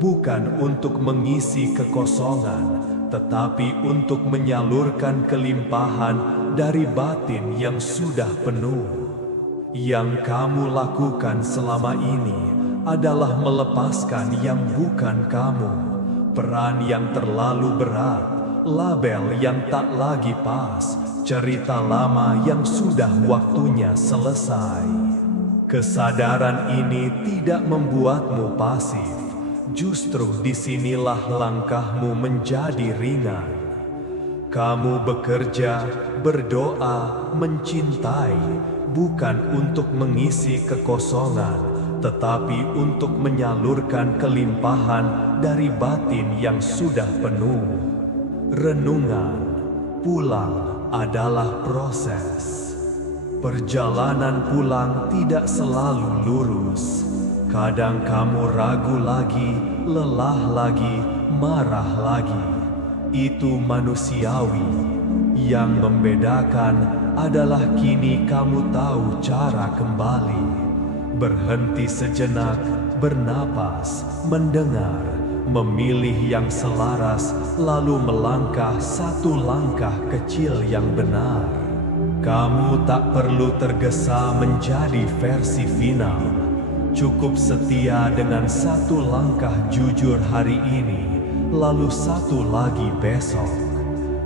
bukan untuk mengisi kekosongan, tetapi untuk menyalurkan kelimpahan dari batin yang sudah penuh. Yang kamu lakukan selama ini adalah melepaskan yang bukan kamu, peran yang terlalu berat, label yang tak lagi pas, cerita lama yang sudah waktunya selesai. Kesadaran ini tidak membuatmu pasif. Justru disinilah langkahmu menjadi ringan. Kamu bekerja, berdoa, mencintai, bukan untuk mengisi kekosongan, tetapi untuk menyalurkan kelimpahan dari batin yang sudah penuh. Renungan, pulang adalah proses. Perjalanan pulang tidak selalu lurus. Kadang kamu ragu lagi, lelah lagi, marah lagi. Itu manusiawi. Yang membedakan adalah kini kamu tahu cara kembali. Berhenti sejenak, bernapas, mendengar, memilih yang selaras, lalu melangkah satu langkah kecil yang benar. Kamu tak perlu tergesa menjadi versi final. Cukup setia dengan satu langkah jujur hari ini, lalu satu lagi besok.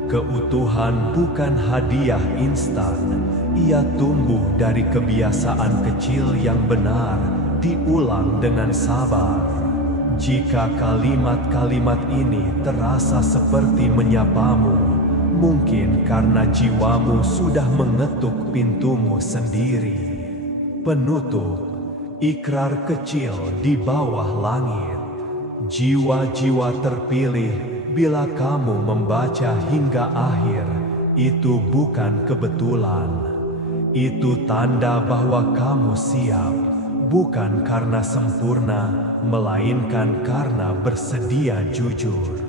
Keutuhan bukan hadiah instan. Ia tumbuh dari kebiasaan kecil yang benar, diulang dengan sabar. Jika kalimat-kalimat ini terasa seperti menyapamu, mungkin karena jiwamu sudah mengetuk pintumu sendiri. Penutup, ikrar kecil di bawah langit. Jiwa-jiwa terpilih, bila kamu membaca hingga akhir, itu bukan kebetulan. Itu tanda bahwa kamu siap, bukan karena sempurna, melainkan karena bersedia jujur.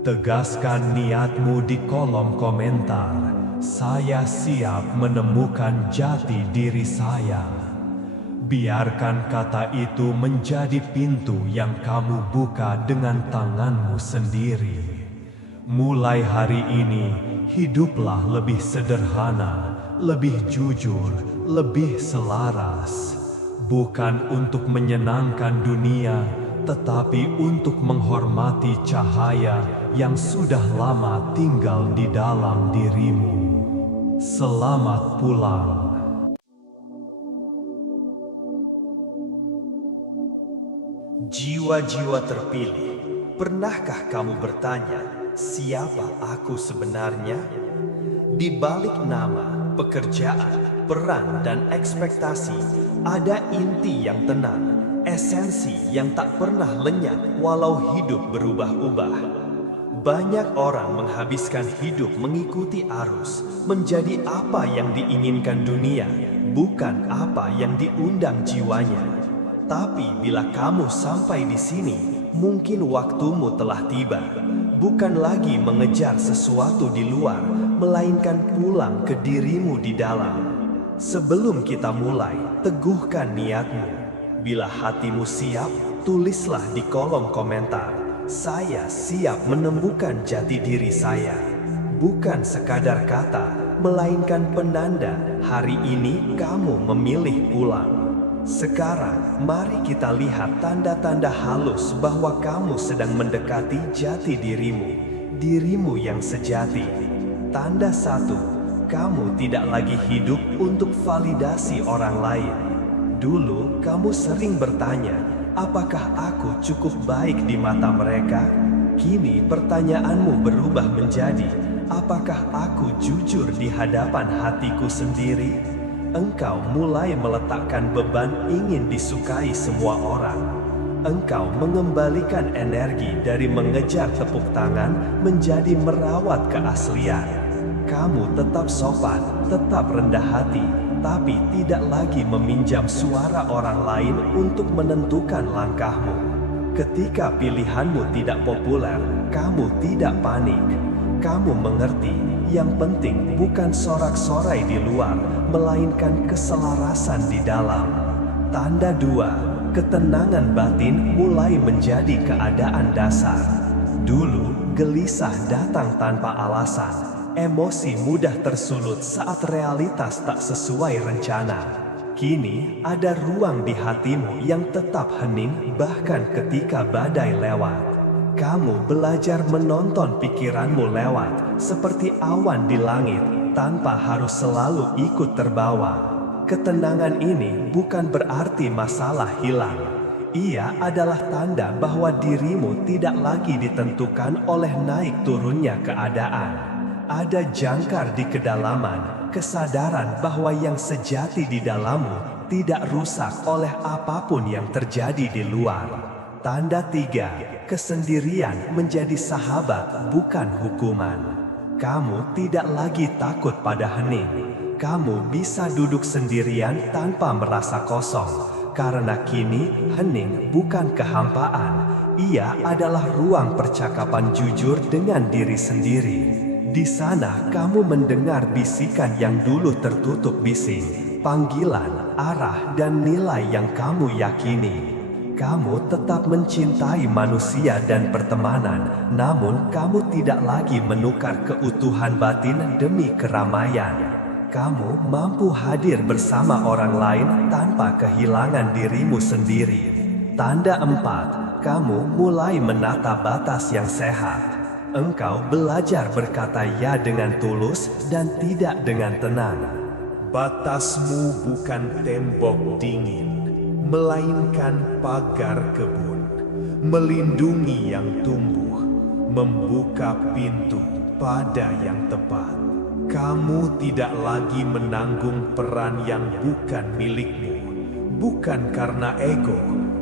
Tegaskan niatmu di kolom komentar. Saya siap menemukan jati diri saya. Biarkan kata itu menjadi pintu yang kamu buka dengan tanganmu sendiri. Mulai hari ini, hiduplah lebih sederhana, lebih jujur, lebih selaras. Bukan untuk menyenangkan dunia, tetapi untuk menghormati cahaya yang sudah lama tinggal di dalam dirimu. Selamat pulang. Jiwa-jiwa terpilih, pernahkah kamu bertanya, siapa aku sebenarnya? Di balik nama, pekerjaan, peran, dan ekspektasi, ada inti yang tenang, esensi yang tak pernah lenyap walau hidup berubah-ubah. Banyak orang menghabiskan hidup mengikuti arus, menjadi apa yang diinginkan dunia, bukan apa yang diundang jiwanya. Tapi bila kamu sampai di sini, mungkin waktumu telah tiba. Bukan lagi mengejar sesuatu di luar, melainkan pulang ke dirimu di dalam. Sebelum kita mulai, teguhkan niatmu. Bila hatimu siap, tulislah di kolom komentar. Saya siap menemukan jati diri saya. Bukan sekadar kata, melainkan penanda hari ini kamu memilih pulang. Sekarang, mari kita lihat tanda-tanda halus bahwa kamu sedang mendekati jati dirimu, dirimu yang sejati. Tanda 1, kamu tidak lagi hidup untuk validasi orang lain. Dulu, kamu sering bertanya, apakah aku cukup baik di mata mereka? Kini, pertanyaanmu berubah menjadi, apakah aku jujur di hadapan hatiku sendiri? Engkau mulai meletakkan beban ingin disukai semua orang. Engkau mengembalikan energi dari mengejar tepuk tangan menjadi merawat keaslian. Kamu tetap sopan, tetap rendah hati, tapi tidak lagi meminjam suara orang lain untuk menentukan langkahmu. Ketika pilihanmu tidak populer, kamu tidak panik. Kamu mengerti, yang penting bukan sorak-sorai di luar, melainkan keselarasan di dalam. Tanda 2, ketenangan batin mulai menjadi keadaan dasar. Dulu, gelisah datang tanpa alasan. Emosi mudah tersulut saat realitas tak sesuai rencana. Kini, ada ruang di hatimu yang tetap hening bahkan ketika badai lewat. Kamu belajar menonton pikiranmu lewat, seperti awan di langit, tanpa harus selalu ikut terbawa. Ketenangan ini bukan berarti masalah hilang. Ia adalah tanda bahwa dirimu tidak lagi ditentukan oleh naik turunnya keadaan. ada jangkar di kedalaman, kesadaran bahwa yang sejati di dalammu tidak rusak oleh apapun yang terjadi di luar. Tanda 3, kesendirian menjadi sahabat bukan hukuman. Kamu tidak lagi takut pada hening. Kamu bisa duduk sendirian tanpa merasa kosong. Karena kini hening bukan kehampaan. Ia adalah ruang percakapan jujur dengan diri sendiri. Di sana kamu mendengar bisikan yang dulu tertutup bising, panggilan, arah, dan nilai yang kamu yakini. Kamu tetap mencintai manusia dan pertemanan, namun kamu tidak lagi menukar keutuhan batin demi keramaian. Kamu mampu hadir bersama orang lain tanpa kehilangan dirimu sendiri. Tanda 4, kamu mulai menata batas yang sehat. Engkau belajar berkata ya dengan tulus dan tidak dengan tenang. Batasmu bukan tembok dingin, melainkan pagar kebun, melindungi yang tumbuh, membuka pintu pada yang tepat. Kamu tidak lagi menanggung peran yang bukan milikmu, bukan karena ego,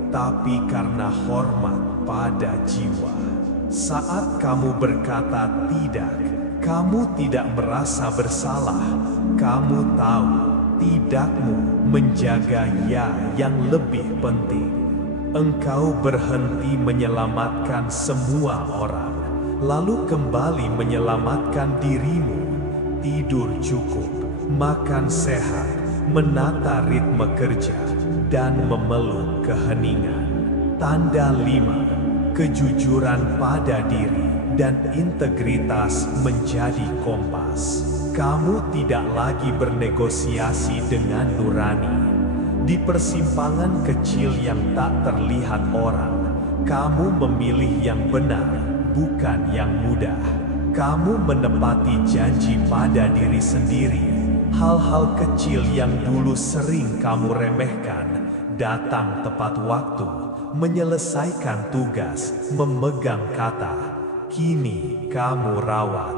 tapi karena hormat pada jiwa. Saat kamu berkata tidak, kamu tidak merasa bersalah. Kamu tahu tidakmu menjaga ya yang lebih penting. Engkau berhenti menyelamatkan semua orang, lalu kembali menyelamatkan dirimu. Tidur cukup, makan sehat, menata ritme kerja, dan memeluk keheningan. Tanda 5, kejujuran pada diri dan integritas menjadi kompas. Kamu tidak lagi bernegosiasi dengan nurani. Di persimpangan kecil yang tak terlihat orang, kamu memilih yang benar, bukan yang mudah. Kamu menepati janji pada diri sendiri. Hal-hal kecil yang dulu sering kamu remehkan, datang tepat waktu, menyelesaikan tugas, memegang kata. Kini kamu rawat.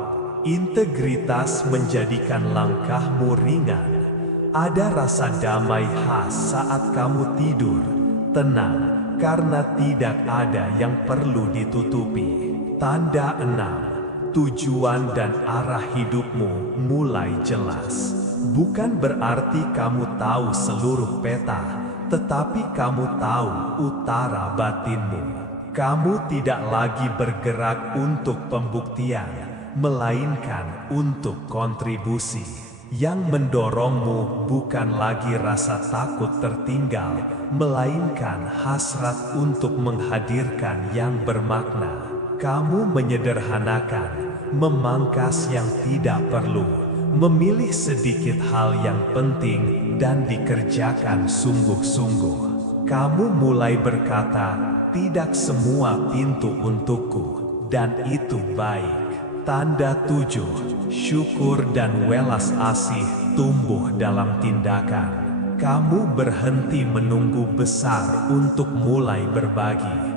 Integritas menjadikan langkahmu ringan. Ada rasa damai khas saat kamu tidur, tenang, karena tidak ada yang perlu ditutupi. Tanda 6. Tujuan dan arah hidupmu mulai jelas. Bukan berarti kamu tahu seluruh peta, tetapi kamu tahu utara batinmu. Kamu tidak lagi bergerak untuk pembuktian, melainkan untuk kontribusi. Yang mendorongmu bukan lagi rasa takut tertinggal, melainkan hasrat untuk menghadirkan yang bermakna. Kamu menyederhanakan, memangkas yang tidak perlu, memilih sedikit hal yang penting dan dikerjakan sungguh-sungguh. Kamu mulai berkata, tidak semua pintu untukku, dan itu baik. Tanda 7, syukur dan welas asih tumbuh dalam tindakan. Kamu berhenti menunggu besar untuk mulai berbagi.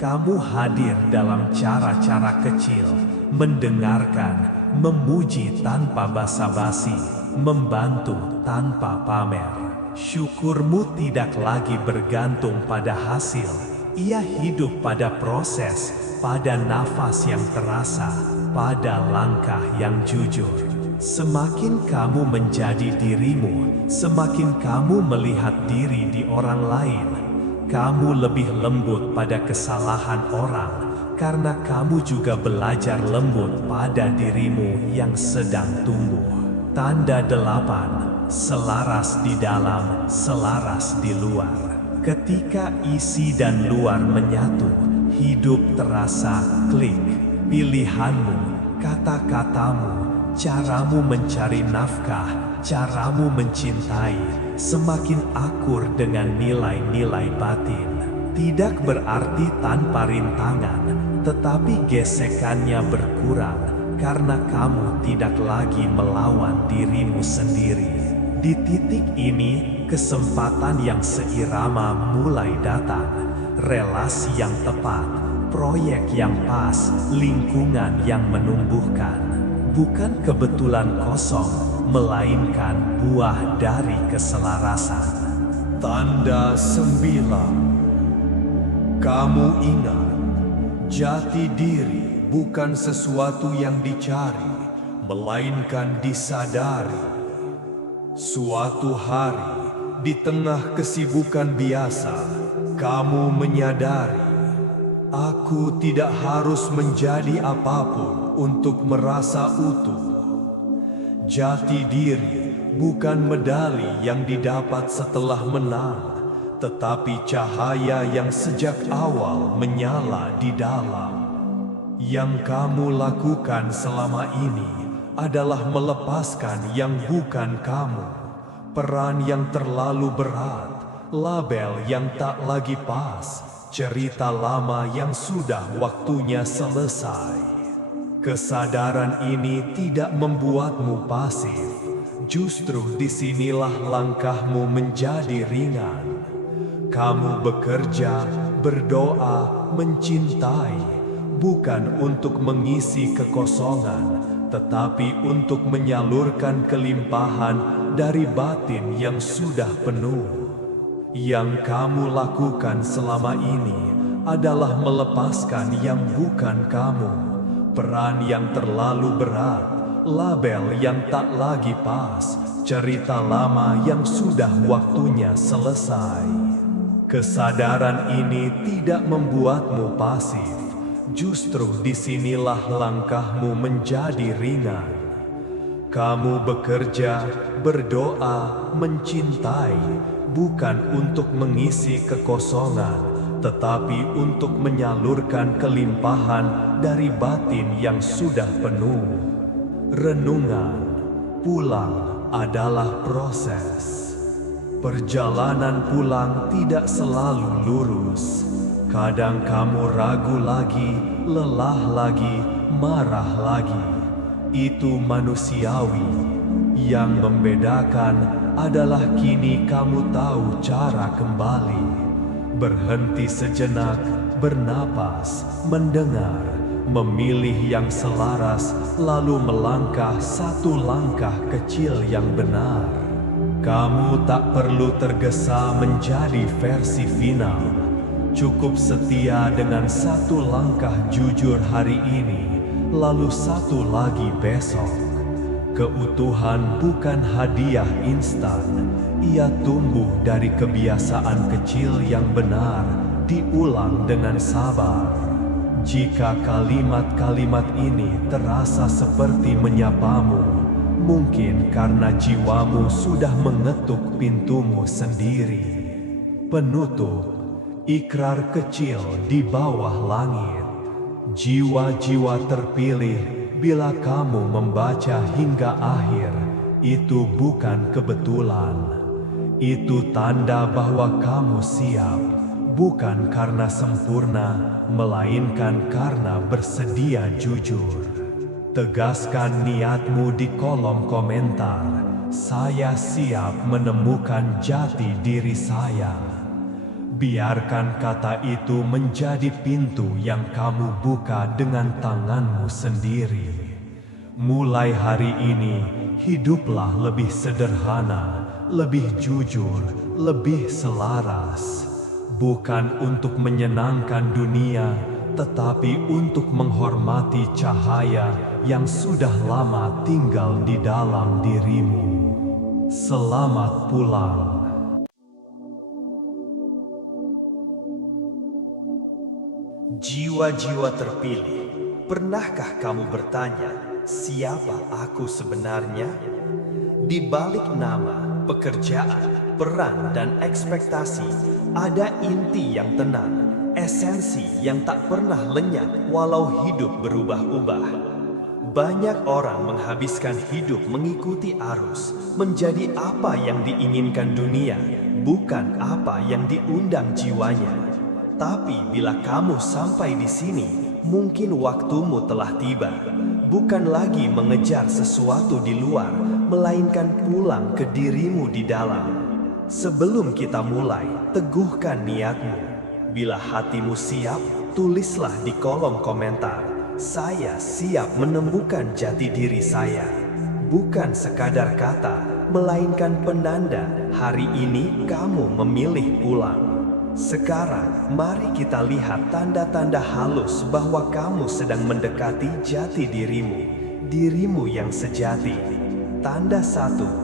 Kamu hadir dalam cara-cara kecil, mendengarkan, memuji tanpa basa-basi, membantu tanpa pamer. Syukurmu tidak lagi bergantung pada hasil, ia hidup pada proses, pada nafas yang terasa, pada langkah yang jujur. Semakin kamu menjadi dirimu, semakin kamu melihat diri di orang lain. Kamu lebih lembut pada kesalahan orang, karena kamu juga belajar lembut pada dirimu yang sedang tumbuh. Tanda 8, selaras di dalam, selaras di luar. Ketika isi dan luar menyatu, hidup terasa klik. Pilihanmu, kata-katamu, caramu mencari nafkah, caramu mencintai, semakin akur dengan nilai-nilai batin. Tidak berarti tanpa rintangan, tetapi gesekannya berkurang karena kamu tidak lagi melawan dirimu sendiri. Di titik ini, kesempatan yang seirama mulai datang. Relasi yang tepat, proyek yang pas, lingkungan yang menumbuhkan. bukan kebetulan kosong, melainkan buah dari keselarasan. Tanda 9. Kamu ingat, jati diri bukan sesuatu yang dicari, melainkan disadari. Suatu hari, di tengah kesibukan biasa, kamu menyadari, aku tidak harus menjadi apapun untuk merasa utuh. Jati diri bukan medali yang didapat setelah menang, tetapi cahaya yang sejak awal menyala di dalam. Yang kamu lakukan selama ini adalah melepaskan yang bukan kamu, peran yang terlalu berat, label yang tak lagi pas, cerita lama yang sudah waktunya selesai. Kesadaran ini tidak membuatmu pasif, justru disinilah langkahmu menjadi ringan. Kamu bekerja, berdoa, mencintai, bukan untuk mengisi kekosongan, tetapi untuk menyalurkan kelimpahan dari batin yang sudah penuh. Yang kamu lakukan selama ini adalah melepaskan yang bukan kamu, peran yang terlalu berat, label yang tak lagi pas, cerita lama yang sudah waktunya selesai. Kesadaran ini tidak membuatmu pasif. Justru disinilah langkahmu menjadi ringan. Kamu bekerja, berdoa, mencintai, bukan untuk mengisi kekosongan, tetapi untuk menyalurkan kelimpahan dari batin yang sudah penuh. Renungan, pulang adalah proses. Perjalanan pulang tidak selalu lurus. Kadang kamu ragu lagi, lelah lagi, marah lagi. Itu manusiawi. Yang membedakan adalah kini kamu tahu cara kembali. Berhenti sejenak, bernapas, mendengar, memilih yang selaras, lalu melangkah satu langkah kecil yang benar. Kamu tak perlu tergesa menjadi versi final. Cukup setia dengan satu langkah jujur hari ini, lalu satu lagi besok. Keutuhan bukan hadiah instan, ia tumbuh dari kebiasaan kecil yang benar, diulang dengan sabar. Jika kalimat-kalimat ini terasa seperti menyapamu, mungkin karena jiwamu sudah mengetuk pintumu sendiri. Penutup. Ikrar kecil di bawah langit. Jiwa-jiwa terpilih, bila kamu membaca hingga akhir, itu bukan kebetulan. Itu tanda bahwa kamu siap, bukan karena sempurna, melainkan karena bersedia jujur. Tegaskan niatmu di kolom komentar. Saya siap menemukan jati diri saya. Biarkan kata itu menjadi pintu yang kamu buka dengan tanganmu sendiri. Mulai hari ini, hiduplah lebih sederhana, lebih jujur, lebih selaras. Bukan untuk menyenangkan dunia, tetapi untuk menghormati cahaya yang sudah lama tinggal di dalam dirimu. Selamat pulang. Jiwa-jiwa terpilih, pernahkah kamu bertanya, siapa aku sebenarnya? Di balik nama, pekerjaan, peran, dan ekspektasi, ada inti yang tenang, esensi yang tak pernah lenyap walau hidup berubah-ubah. Banyak orang menghabiskan hidup mengikuti arus, menjadi apa yang diinginkan dunia, bukan apa yang diundang jiwanya. Tapi bila kamu sampai di sini, mungkin waktumu telah tiba. Bukan lagi mengejar sesuatu di luar, melainkan pulang ke dirimu di dalam. Sebelum kita mulai, teguhkan niatmu. Bila hatimu siap, tulislah di kolom komentar. saya siap menemukan jati diri saya. Bukan sekadar kata, melainkan penanda hari ini kamu memilih pulang. Sekarang, mari kita lihat tanda-tanda halus bahwa kamu sedang mendekati jati dirimu, dirimu yang sejati. Tanda 1.